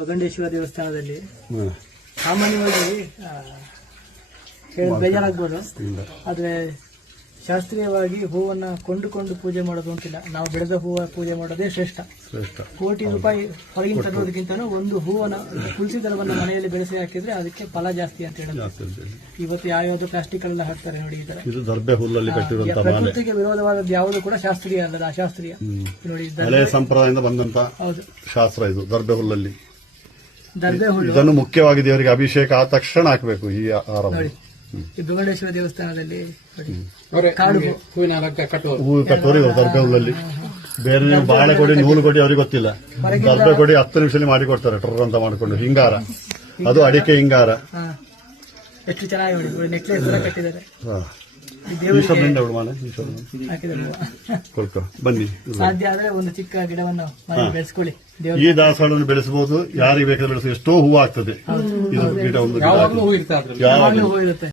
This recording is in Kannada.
ಭಗಂಡೇಶ್ವರ ದೇವಸ್ಥಾನದಲ್ಲಿ ಸಾಮಾನ್ಯವಾಗಿ ಬೇಜಾರಾಗ್ಬೋದು, ಆದ್ರೆ ಶಾಸ್ತ್ರೀಯವಾಗಿ ಹೂವನ್ನ ಕೊಂಡುಕೊಂಡು ಪೂಜೆ ಮಾಡೋದು ಅಂತಿಲ್ಲ. ನಾವು ಬೆಳೆದ ಹೂವ ಪೂಜೆ ಮಾಡೋದೇ ಶ್ರೇಷ್ಠ. ಕೋಟಿ ರೂಪಾಯಿ ಹೊರಗಿನ ತರೋದಕ್ಕಿಂತ ಒಂದು ಹೂವನ್ನ ತುಳಸಿ ದಳವನ್ನ ಮನೆಯಲ್ಲಿ ಬೆಳೆಸಿ ಹಾಕಿದ್ರೆ ಅದಕ್ಕೆ ಫಲ ಜಾಸ್ತಿ ಅಂತ ಹೇಳಿ ಇವತ್ತು ಯಾವ್ಯಾವ್ದು ಪ್ಲಾಸ್ಟಿಕ್ ಎಲ್ಲ ಹಾಕ್ತಾರೆ ನೋಡಿ. ಈ ತರ ಪ್ರಕೃತಿಗೆ ವಿರೋಧವಾದದ್ದು ಯಾವುದು ಕೂಡ ಶಾಸ್ತ್ರೀಯ ಅಲ್ಲದ ಅಶಾಸ್ತ್ರೀಯ ನೋಡಿ. ಹಳೆಯ ಸಂಪ್ರದಾಯದಿಂದ ಬಂದಂತ ಹೌದು ಶಾಸ್ತ್ರ ಇದು. ದರ್ಬೆ ಹುಲ್ಲಲ್ಲಿ ದರ್ಬೆ ಹುಲ್ಲು ಇದನ್ನು ಮುಖ್ಯವಾಗಿ ದೇವರಿಗೆ ಅಭಿಷೇಕ ಆದ ತಕ್ಷಣ ಹಾಕಬೇಕು. ಈ ನೋಡಿ ಈ ಭಗಂಡೇಶ್ವರ ದೇವಸ್ಥಾನದಲ್ಲಿ ಕಾಡು ಹೂ ಕಟ್ಟೋರಿ ದರ್ಬೆ ಹುಲ್ಲಲ್ಲಿ. ಬೇರೆ ನೀವು ಬಾಳೆ ಕೊಡಿ ನೂಲು ಕೊಡಿ ಅವ್ರಿಗೆ ಗೊತ್ತಿಲ್ಲ. ದರ್ಬೆ ಕೊಡಿ 10 ನಿಮಿಷದಲ್ಲಿ ಮಾಡಿ ಕೊಡ್ತಾರೆ ಟ್ರರ್ ಅಂತ ಮಾಡಿಕೊಂಡು. ಹಿಂಗಾರ, ಅದು ಅಡಿಕೆ ಹಿಂಗಾರ. ಎಷ್ಟು ಚೆನ್ನಾಗಿ ನೋಡಿ ನೆಕ್ಲೆಸ್ ಎಲ್ಲ ಕಟ್ಟಿದ್ದಾರೆ. ಬನ್ನಿ, ಸಾಧ್ಯ ಆದ್ರೆ ಒಂದು ಚಿಕ್ಕ ಗಿಡವನ್ನು ಬೆಳೆಸ್ಕೊಳ್ಳಿ. ಈ ದಾಸವಾಳವನ್ನು ಬೆಳೆಸಬಹುದು, ಯಾರಿಗೆ ಬೇಕಾದ್ರೆ ಬೆಳೆಸ. ಎಷ್ಟೋ ಹೂವು ಆಗ್ತದೆ. ಇದು ಗಿಡ ಒಂದು ಯಾವಾಗಲೂ ಹೂ ಇರುತ್ತೆ.